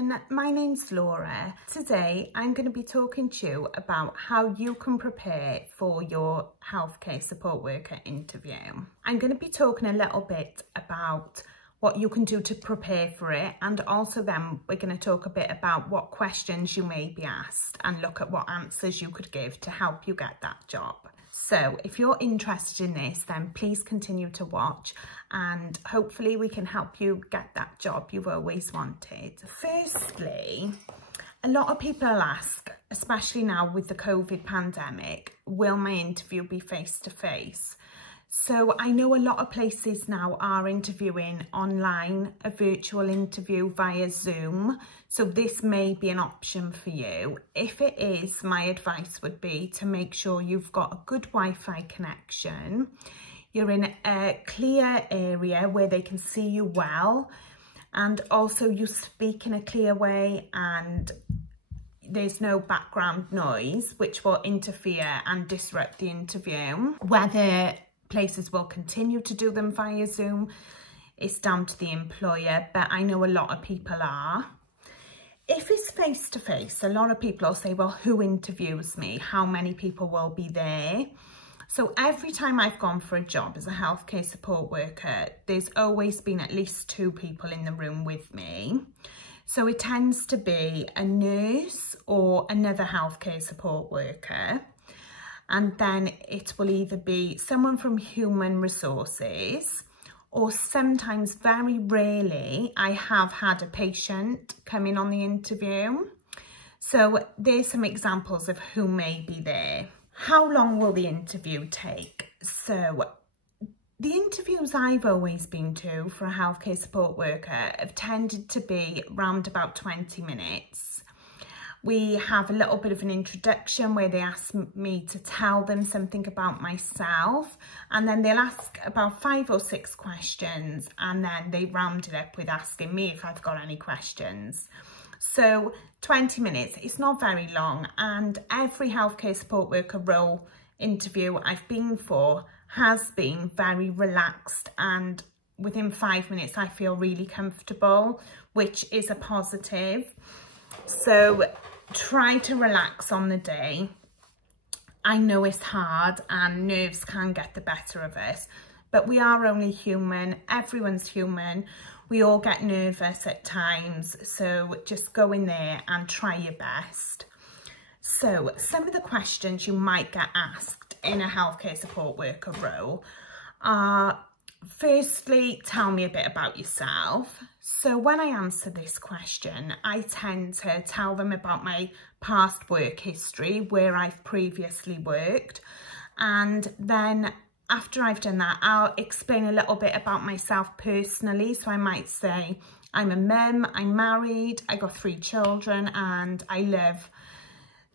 everyone, my name's Laura. Today I'm going to be talking to you about how you can prepare for your healthcare support worker interview. I'm going to be talking a little bit about what you can do to prepare for it, and also then we're going to talk a bit about what questions you may be asked and look at what answers you could give to help you get that job. So if you're interested in this, then please continue to watch and hopefully we can help you get that job you've always wanted. Firstly, a lot of people ask, especially now with the COVID pandemic, will my interview be face-to-face? So I know a lot of places now are interviewing online, a virtual interview via Zoom. So this may be an option for you. If it is, my advice would be to make sure you've got a good Wi-Fi connection. You're in a clear area where they can see you well. And also you speak in a clear way and there's no background noise, which will interfere and disrupt the interview. Whether places will continue to do them via Zoom, it's down to the employer, but I know a lot of people are. If it's face-to-face, a lot of people will say, well, who interviews me? How many people will be there? So every time I've gone for a job as a healthcare support worker, there's always been at least 2 people in the room with me. So it tends to be a nurse or another healthcare support worker. And then it will either be someone from human resources, or sometimes, very rarely, I have had a patient come in on the interview. So there's some examples of who may be there. How long will the interview take? So the interviews I've always been to for a healthcare support worker have tended to be around about 20 minutes. We have a little bit of an introduction where they ask me to tell them something about myself, and then they'll ask about 5 or 6 questions, and then they round it up with asking me if I've got any questions. So 20 minutes, it's not very long, and every healthcare support worker role interview I've been for has been very relaxed, and within 5 minutes I feel really comfortable, which is a positive. So try to relax on the day. I know it's hard and nerves can get the better of us, but we are only human. Everyone's human. We all get nervous at times. So just go in there and try your best. So some of the questions you might get asked in a healthcare support worker role are, firstly, tell me a bit about yourself. So when I answer this question, I tend to tell them about my past work history, where I've previously worked. And then after I've done that, I'll explain a little bit about myself personally. So I might say, I'm a mum, I'm married, I got 3 children, and I live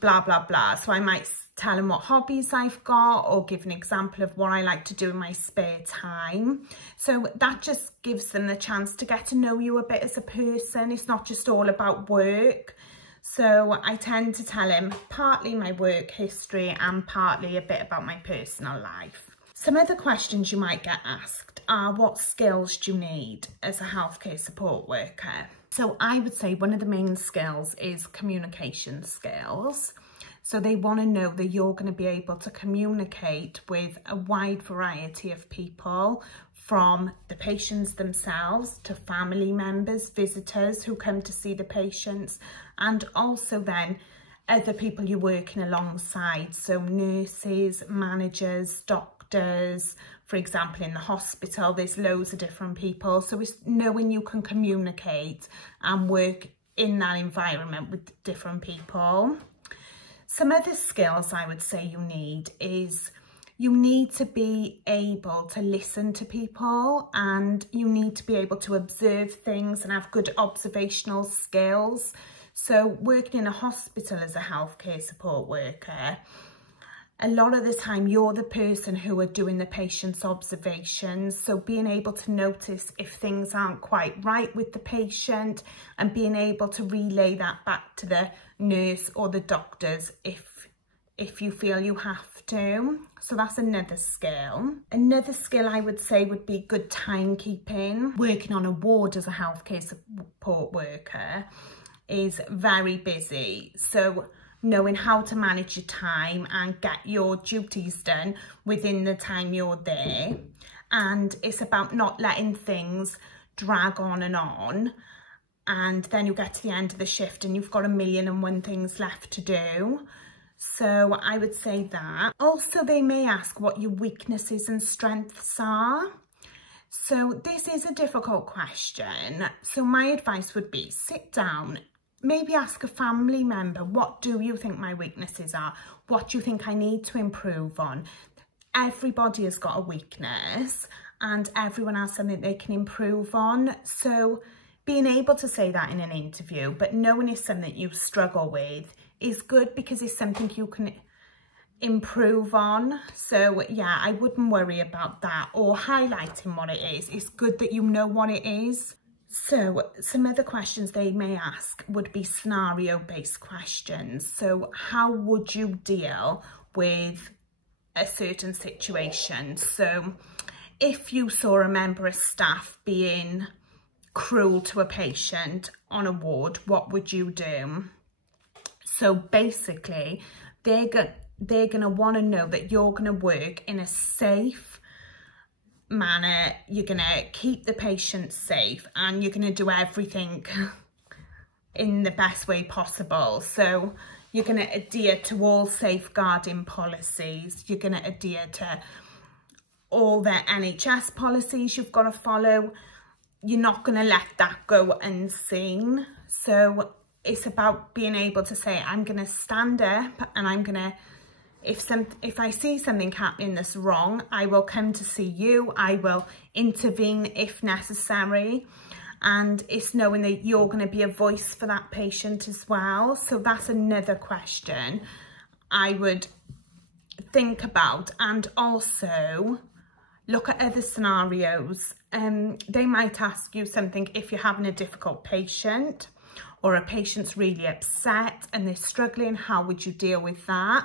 blah, blah, blah. So I might tell them what hobbies I've got, or give an example of what I like to do in my spare time. So that just gives them the chance to get to know you a bit as a person. It's not just all about work. So I tend to tell them partly my work history and partly a bit about my personal life. Some other questions you might get asked are, what skills do you need as a healthcare support worker? So I would say one of the main skills is communication skills. So they want to know that you're going to be able to communicate with a wide variety of people, from the patients themselves to family members, visitors who come to see the patients, and also then other people you're working alongside. So nurses, managers, doctors. For example, in the hospital, there's loads of different people. So it's knowing you can communicate and work in that environment with different people. Some other skills I would say you need is you need to be able to listen to people, and you need to be able to observe things and have good observational skills. So working in a hospital as a healthcare support worker, a lot of the time you're the person who are doing the patient's observations. So being able to notice if things aren't quite right with the patient and being able to relay that back to the nurse or the doctors if you feel you have to. So that's another skill. Another skill I would say would be good timekeeping. Working on a ward as a healthcare support worker, is very busy. So knowing how to manage your time and get your duties done within the time you're there. And it's about not letting things drag on, and then you get to the end of the shift and you've got 1,000,001 things left to do. So I would say that. Also, they may ask what your weaknesses and strengths are. So this is a difficult question. So my advice would be sit down, maybe ask a family member, what do you think my weaknesses are? What do you think I need to improve on? Everybody has got a weakness and everyone has something they can improve on. So being able to say that in an interview, but knowing it's something you struggle with is good because it's something you can improve on. So yeah, I wouldn't worry about that or highlighting what it is. It's good that you know what it is. So some other questions they may ask would be scenario-based questions. So how would you deal with a certain situation? So if you saw a member of staff being cruel to a patient on a ward, what would you do? So basically, they're going to want to know that you're going to work in a safe manner. You're going to keep the patient safe and you're going to do everything in the best way possible. So you're going to adhere to all safeguarding policies. You're going to adhere to all the NHS policies you've got to follow. You're not going to let that go unseen. So it's about being able to say, I'm going to stand up and I'm going to, if I see something happening that's wrong, I will come to see you. I will intervene if necessary. And it's knowing that you're going to be a voice for that patient as well. So that's another question I would think about. And also look at other scenarios. They might ask you something if you're having a difficult patient or a patient's really upset and they're struggling, how would you deal with that?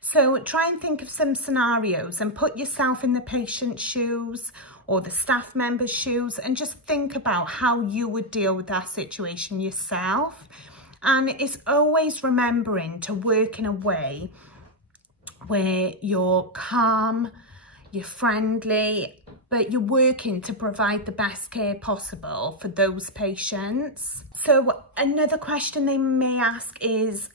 So try and think of some scenarios and put yourself in the patient's shoes or the staff member's shoes and just think about how you would deal with that situation yourself. And it's always remembering to work in a way where you're calm, you're friendly, but you're working to provide the best care possible for those patients. So another question they may ask is,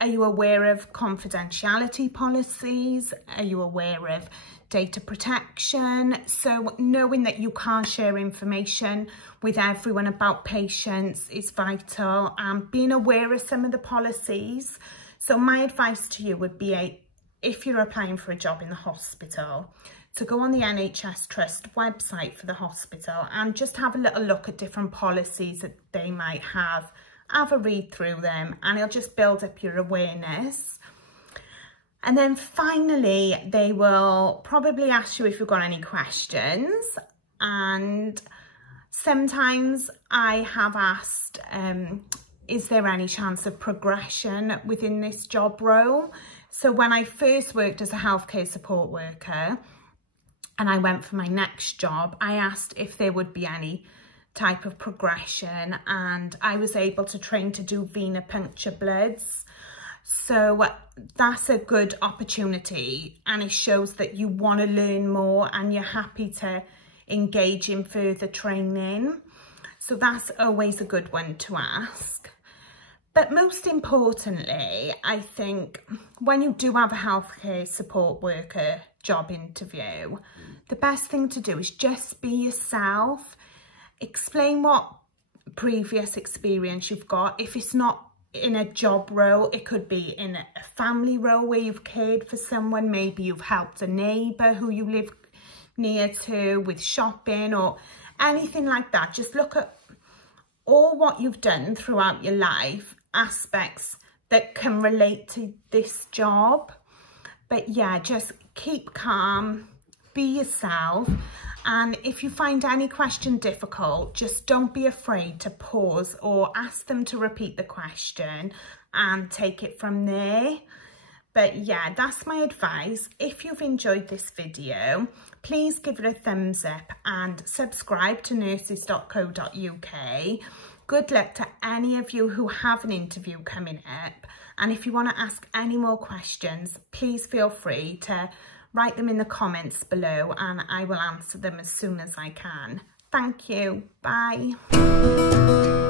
are you aware of confidentiality policies? Are you aware of data protection? So knowing that you can't share information with everyone about patients is vital, and being aware of some of the policies. So my advice to you would be, if you're applying for a job in the hospital, to go on the NHS Trust website for the hospital and just have a little look at different policies that they might have a read through them, and it'll just build up your awareness. And then finally, they will probably ask you if you've got any questions. And sometimes I have asked, is there any chance of progression within this job role? So when I first worked as a healthcare support worker and I went for my next job, I asked if there would be any type of progression, and I was able to train to do venipuncture bloods. So that's a good opportunity, and it shows that you want to learn more and you're happy to engage in further training. So that's always a good one to ask. But most importantly, I think when you do have a healthcare support worker job interview, the best thing to do is just be yourself. Explain what previous experience you've got. If it's not in a job role, it could be in a family role where you've cared for someone. Maybe you've helped a neighbour who you live near to with shopping or anything like that. Just look at all what you've done throughout your life, aspects that can relate to this job. But yeah, just keep calm, be yourself. And if you find any question difficult, just don't be afraid to pause or ask them to repeat the question and take it from there. But yeah, that's my advice. If you've enjoyed this video, please give it a thumbs up and subscribe to Nurses.co.uk. Good luck to any of you who have an interview coming up. And if you want to ask any more questions, please feel free to write them in the comments below and I will answer them as soon as I can. Thank you. Bye.